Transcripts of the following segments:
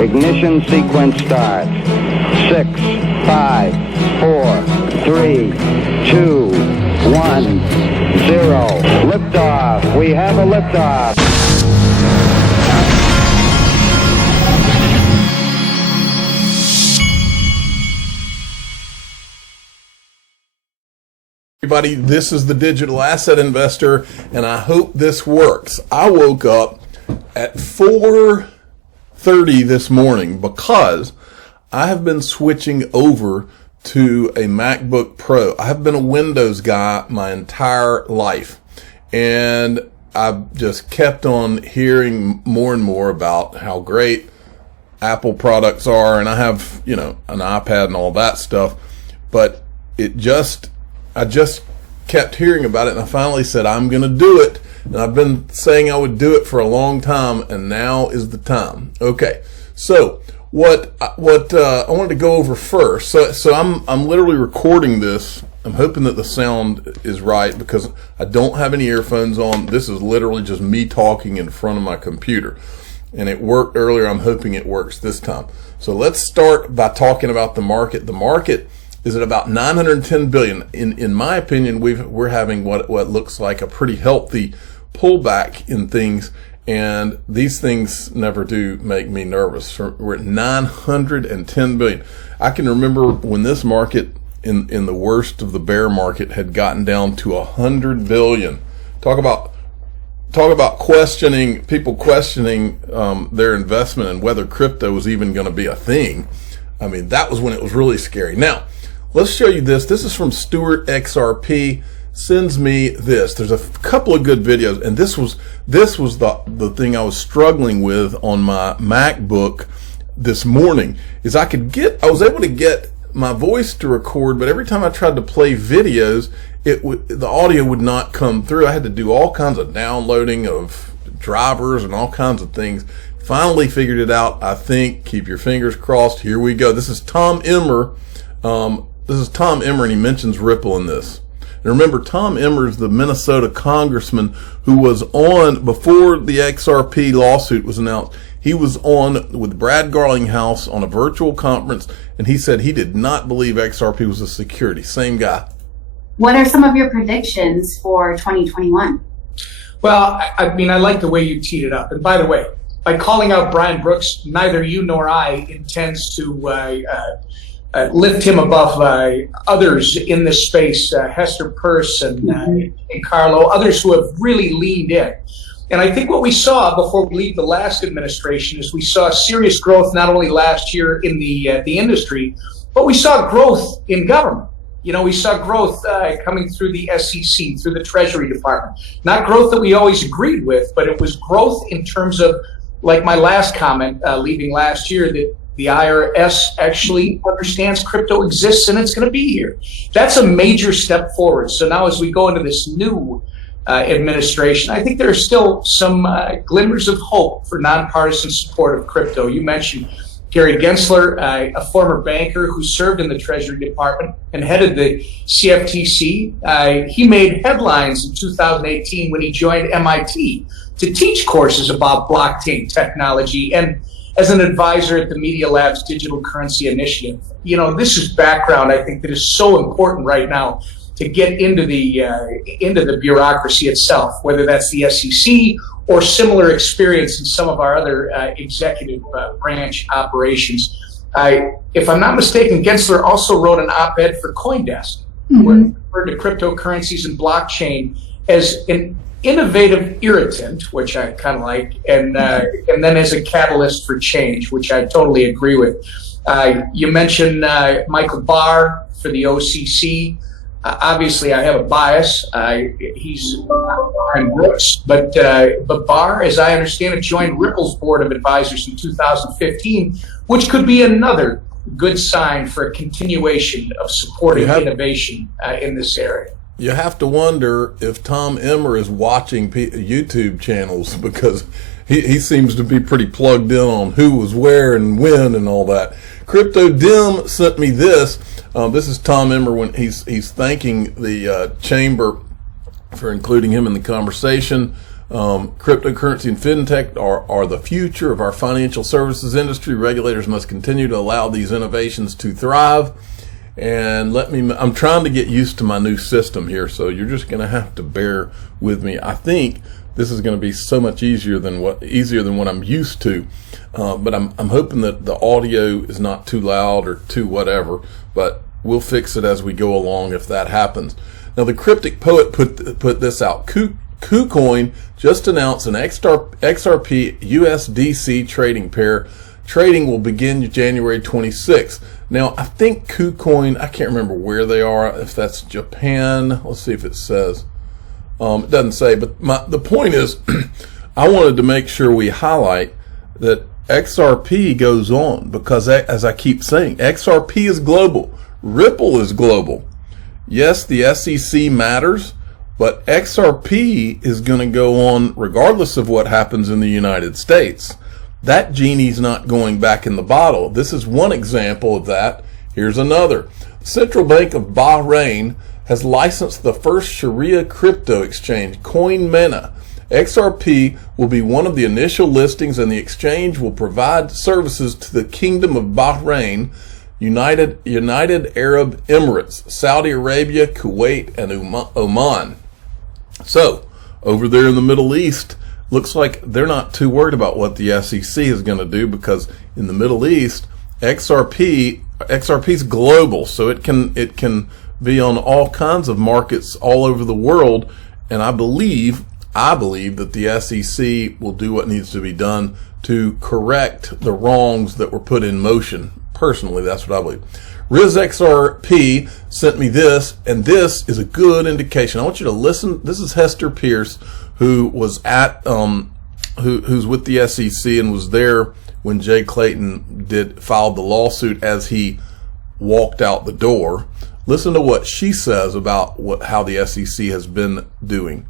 Ignition sequence starts. 6, 5, 4, 3, 2, 1, 0. Liftoff. We have a liftoff. Everybody, this is the Digital Asset Investor, and I hope this works. I woke up at 4:30 this morning because I have been switching over to a MacBook Pro. I have been a Windows guy my entire life, and I've just kept on hearing more and more about how great Apple products are, and I have, an iPad and all that stuff, but I just kept hearing about it, and I finally said, I'm going to do it. And I've been saying I would do it for a long time, and now is the time. Okay, so what I wanted to go over first. So I'm literally recording this. I'm hoping that the sound is right because I don't have any earphones on. This is literally just me talking in front of my computer. And it worked earlier. I'm hoping it works this time. So let's start by talking about the market. The market is at about 910 billion. In my opinion, we're having what looks like a pretty healthy pullback in things, and these things never do make me nervous. We're at 910 billion. I can remember when this market in the worst of the bear market had gotten down to 100 billion. Talk about people questioning their investment and whether crypto was even going to be a thing. I mean, that was when it was really scary. Now, let's show you this. This is from Stuart XRP. Sends me this. There's a couple of good videos, and this was the thing I was struggling with on my MacBook this morning. Is I was able to get my voice to record, but every time I tried to play videos, the audio would not come through. I had to do all kinds of downloading of drivers and all kinds of things. Finally figured it out. I think. Keep your fingers crossed. Here we go. This is Tom Emmer. And he mentions Ripple in this. And remember, Tom Emmer is the Minnesota Congressman who was on, before the XRP lawsuit was announced, he was on with Brad Garlinghouse on a virtual conference, and he said he did not believe XRP was a security. Same guy. What are some of your predictions for 2021? Well, I mean, I like the way you teed it up. And by the way, by calling out Brian Brooks, neither you nor I intends to lift him above others in this space, Hester Peirce and Carlo, others who have really leaned in. And I think what we saw before we leave the last administration is we saw serious growth not only last year in the industry, but we saw growth in government. We saw growth coming through the SEC, through the Treasury Department. Not growth that we always agreed with, but it was growth in terms of, like my last comment leaving last year, that the IRS actually understands crypto exists and it's going to be here. That's a major step forward. So now as we go into this new administration, I think there are still some glimmers of hope for nonpartisan support of crypto. You mentioned Gary Gensler, a former banker who served in the Treasury Department and headed the CFTC. He made headlines in 2018 when he joined MIT to teach courses about blockchain technology and as an advisor at the Media Lab's Digital Currency Initiative. This is background, I think, that is so important right now to get into the bureaucracy itself, whether that's the SEC or similar experience in some of our other executive branch operations. If I'm not mistaken, Gensler also wrote an op-ed for CoinDesk, where he referred to cryptocurrencies and blockchain as an innovative irritant, which I kind of like, and then as a catalyst for change, which I totally agree with. You mentioned Michael Barr for the OCC. Obviously, I have a bias. He's Brian Brooks, but Barr, as I understand it, joined Ripple's board of advisors in 2015, which could be another good sign for a continuation of supporting innovation in this area. You have to wonder if Tom Emmer is watching YouTube channels, because he seems to be pretty plugged in on who was where and when and all that. Crypto Dim sent me this. This is Tom Emmer when he's thanking the chamber for including him in the conversation. Cryptocurrency and fintech are the future of our financial services industry. Regulators must continue to allow these innovations to thrive. And I'm trying to get used to my new system here, so you're just going to have to bear with me. I think this is going to be so much easier than what I'm used to. But I'm hoping that the audio is not too loud or too whatever, but we'll fix it as we go along if that happens. Now, the Cryptic Poet put this out. KuCoin just announced an XRP USDC trading pair. Trading will begin January 26th. Now, I think KuCoin, I can't remember where they are, if that's Japan. Let's see if it says. It doesn't say, but the point is, I wanted to make sure we highlight that XRP goes on, because as I keep saying, XRP is global. Ripple is global. Yes, the SEC matters, but XRP is going to go on regardless of what happens in the United States. That genie's not going back in the bottle. This is one example of that. Here's another. Central Bank of Bahrain has licensed the first Sharia crypto exchange, CoinMena. XRP will be one of the initial listings, and the exchange will provide services to the Kingdom of Bahrain, United Arab Emirates, Saudi Arabia, Kuwait, and Oman. So, over there in the Middle East, looks like they're not too worried about what the SEC is going to do, because in the Middle East, XRP's global, so it can be on all kinds of markets all over the world, and I believe that the SEC will do what needs to be done to correct the wrongs that were put in motion. Personally, that's what I believe. RizXRP sent me this, and this is a good indication. I want you to listen. This is Hester Pierce, who was at who's with the SEC and was there when Jay Clayton filed the lawsuit as he walked out the door. Listen to what she says about how the SEC has been doing.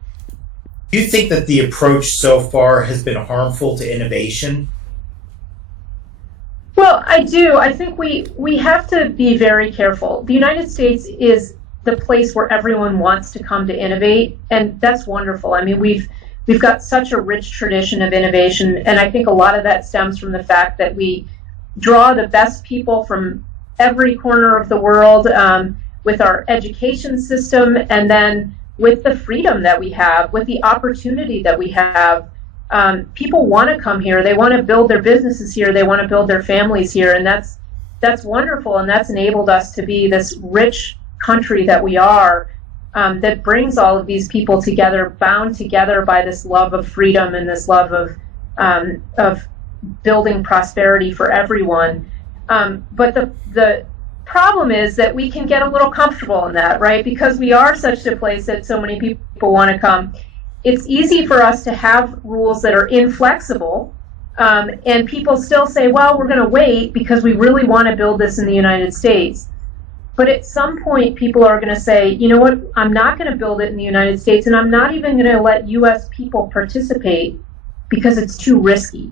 Do you think that the approach so far has been harmful to innovation? Well, I do. I think we have to be very careful. The United States is the place where everyone wants to come to innovate, and that's wonderful. I mean, we've got such a rich tradition of innovation, and I think a lot of that stems from the fact that we draw the best people from every corner of the world with our education system, and then with the freedom that we have, with the opportunity that we have. People want to come here. They want to build their businesses here. They want to build their families here, and that's wonderful, and that's enabled us to be this rich country that we are, that brings all of these people together, bound together by this love of freedom and this love of building prosperity for everyone. But the problem is that we can get a little comfortable in that, right? Because we are such a place that so many people want to come. It's easy for us to have rules that are inflexible, and people still say, well, we're going to wait because we really want to build this in the United States. But at some point, people are going to say, you know what, I'm not going to build it in the United States, and I'm not even going to let U.S. people participate because it's too risky.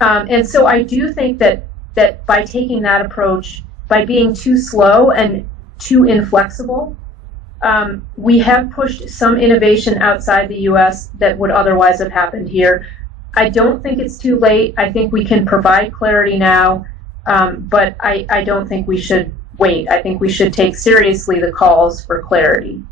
And so I do think that by taking that approach, by being too slow and too inflexible, we have pushed some innovation outside the U.S. that would otherwise have happened here. I don't think it's too late. I think we can provide clarity now, but I don't think we should wait. I think we should take seriously the calls for clarity.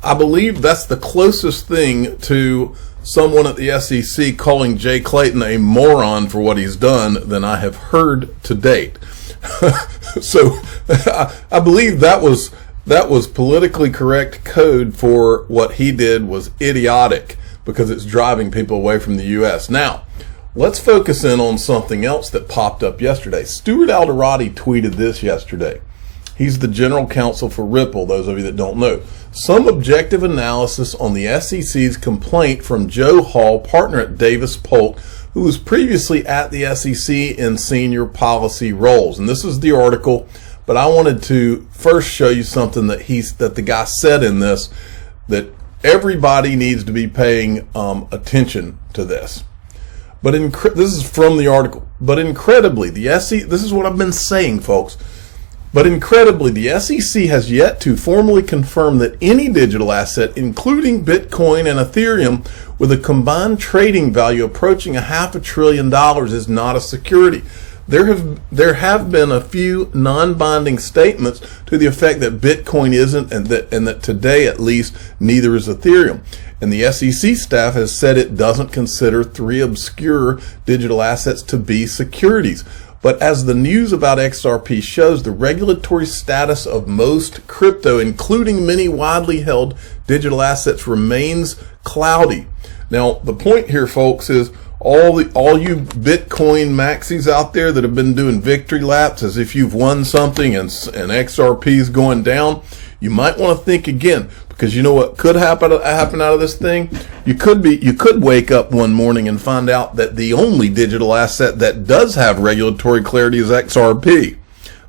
I believe that's the closest thing to someone at the SEC calling Jay Clayton a moron for what he's done than I have heard to date. So I believe that was politically correct code for what he did was idiotic, because it's driving people away from the U.S. Now, let's focus in on something else that popped up yesterday. Stuart Alderati tweeted this yesterday. He's the general counsel for Ripple, those of you that don't know. Some objective analysis on the SEC's complaint from Joe Hall, partner at Davis Polk, who was previously at the SEC in senior policy roles. And this is the article, but I wanted to first show you something that the guy said in this, that everybody needs to be paying attention to this. But this is from the article. But incredibly, the SEC, this is what I've been saying, folks. But incredibly, the SEC has yet to formally confirm that any digital asset, including Bitcoin and Ethereum, with a combined trading value approaching $500 billion is not a security. There have been a few non-binding statements to the effect that Bitcoin isn't, and that today at least neither is Ethereum. And the SEC staff has said it doesn't consider three obscure digital assets to be securities. But as the news about XRP shows, the regulatory status of most crypto, including many widely held digital assets, remains cloudy. Now, the point here, folks, is all you Bitcoin maxis out there that have been doing victory laps as if you've won something and XRP is going down, you might want to think again, because you know what could happen out of this thing? You could wake up one morning and find out that the only digital asset that does have regulatory clarity is XRP.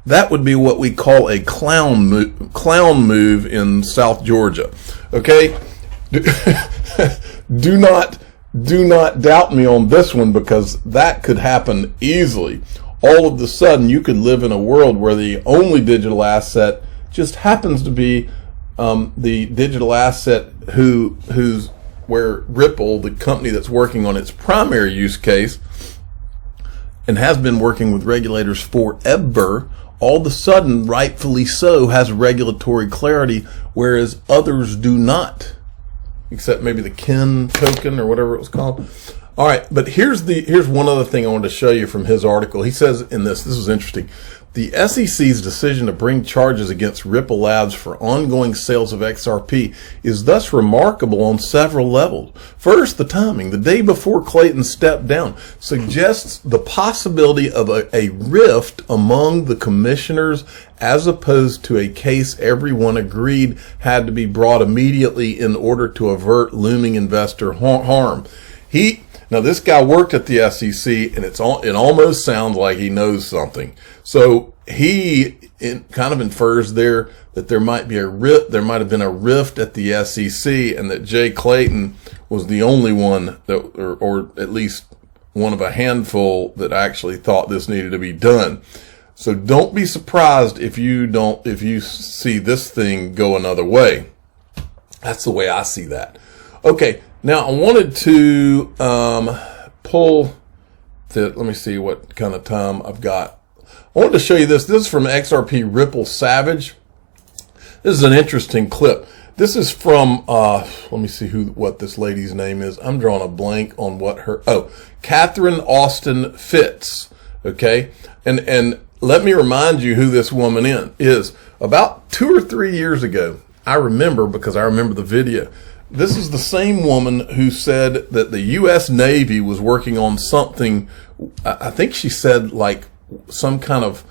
That would be what we call a clown move in South Georgia. Okay? Do not doubt me on this one, because that could happen easily. All of a sudden, you could live in a world where the only digital asset just happens to be the digital asset where Ripple, the company that's working on its primary use case and has been working with regulators forever, all of a sudden, rightfully so, has regulatory clarity, whereas others do not. Except maybe the Ken token or whatever it was called. All right, but here's one other thing I wanted to show you from his article. He says in this was interesting. The SEC's decision to bring charges against Ripple Labs for ongoing sales of XRP is thus remarkable on several levels. First, the timing. The day before Clayton stepped down suggests the possibility of a rift among the commissioners, as opposed to a case everyone agreed had to be brought immediately in order to avert looming investor harm. Now, this guy worked at the SEC, and it almost sounds like he knows something. So he kind of infers there that there might have been a rift at the SEC, and that Jay Clayton was the only one that, or at least one of a handful that actually thought this needed to be done. So don't be surprised if you see this thing go another way. That's the way I see that. Okay. Now, I wanted to let me see what kind of time I've got. I wanted to show you this. This is from XRP Ripple Savage. This is an interesting clip. This is from, let me see what this lady's name is. I'm drawing a blank on Catherine Austin Fitz. Okay. And let me remind you who this woman is. About 2 or 3 years ago, I remember because I remember the video. This is the same woman who said that the U.S. Navy was working on something. I think she said like some kind of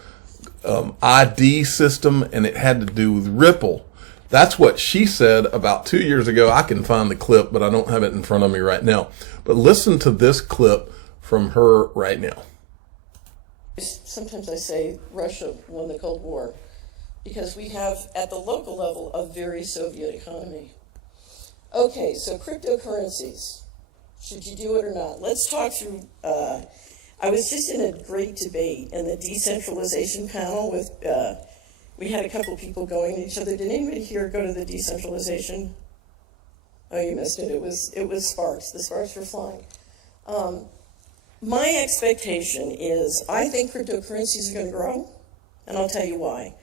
ID system, and it had to do with Ripple. That's what she said about 2 years ago. I can find the clip, but I don't have it in front of me right now. But listen to this clip from her right now. Sometimes I say Russia won the Cold War because we have, at the local level, a very Soviet economy. Okay, so cryptocurrencies, should you do it or not? Let's talk through, I was just in a great debate in the decentralization panel with, we had a couple of people going at each other. Did anybody here go to the decentralization? Oh, you missed it. It was sparks. The sparks were flying. My expectation is I think cryptocurrencies are going to grow, and I'll tell you why.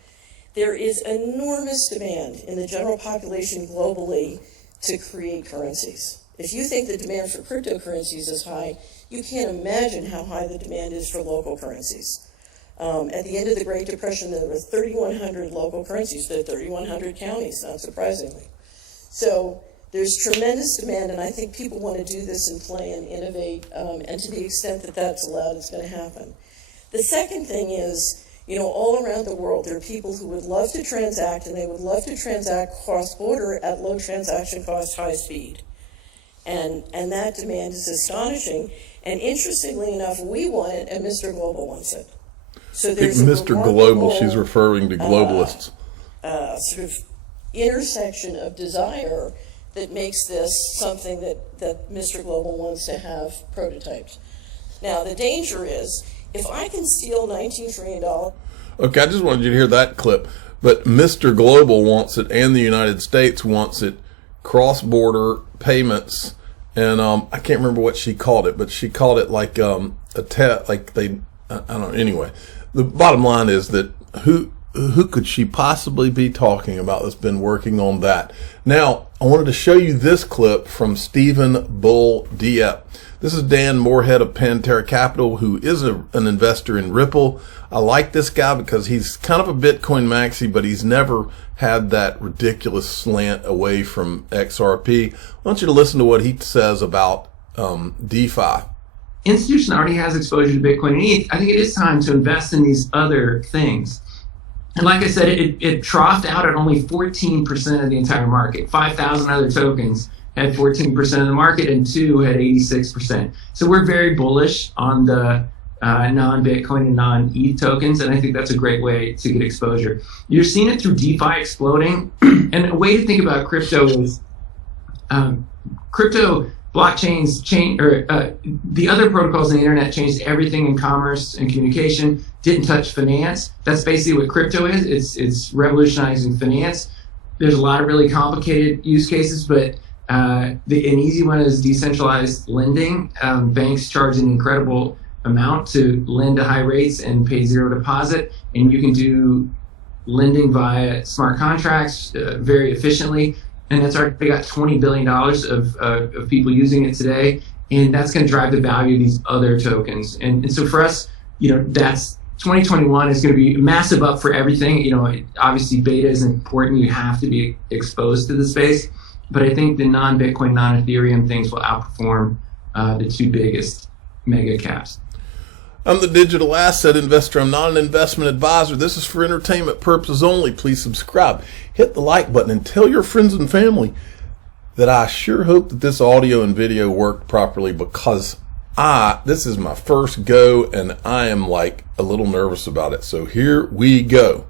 There is enormous demand in the general population globally to create currencies. If you think the demand for cryptocurrencies is high, you can't imagine how high the demand is for local currencies. At the end of the Great Depression, there were 3,100 local currencies. There are 3,100 counties, not surprisingly. So there's tremendous demand, and I think people want to do this and play and innovate, and to the extent that that's allowed, it's going to happen. The second thing is, all around the world, there are people who would love to transact, and they would love to transact cross-border at low transaction cost, high speed. And that demand is astonishing. And interestingly enough, we want it, and Mr. Global wants it. So there's Mr. Global, she's referring to globalists. Sort of intersection of desire that makes this something that Mr. Global wants to have prototyped. Now, the danger is, if I can steal $19 trillion... Okay, I just wanted you to hear that clip. But Mr. Global wants it, and the United States wants it, cross-border payments, and I can't remember what she called it, but she called it like I don't know. Anyway, the bottom line is that who could she possibly be talking about that's been working on that? Now, I wanted to show you this clip from Stephen Bull Dieppe. This is Dan Moorhead of Pantera Capital, who is an investor in Ripple. I like this guy because he's kind of a Bitcoin maxi, but he's never had that ridiculous slant away from XRP. I want you to listen to what he says about DeFi. Institution already has exposure to Bitcoin and ETH. I think it is time to invest in these other things. And like I said, it troughed out at only 14% of the entire market. 5,000 other tokens had 14% of the market, and 2 had 86%. So we're very bullish on the non-Bitcoin and non-ETH tokens, and I think that's a great way to get exposure. You're seeing it through DeFi exploding, and a way to think about crypto is crypto blockchains change, or the other protocols on the internet changed everything in commerce and communication, didn't touch finance. That's basically what crypto is. It's revolutionizing finance. There's a lot of really complicated use cases, but an easy one is decentralized lending. Banks charge an incredible amount to lend at high rates and pay zero deposit, and you can do lending via smart contracts very efficiently. And that's already got $20 billion of people using it today, and that's going to drive the value of these other tokens. And so for us, that's 2021 is going to be massive up for everything. Obviously beta is important. You have to be exposed to the space, but I think the non-Bitcoin, non-Ethereum things will outperform the 2 biggest mega caps. I'm the digital asset investor. I'm not an investment advisor. This is for entertainment purposes only. Please subscribe. Hit the like button and tell your friends and family that I sure hope that this audio and video worked properly, because this is my first go and I am like a little nervous about it. So here we go.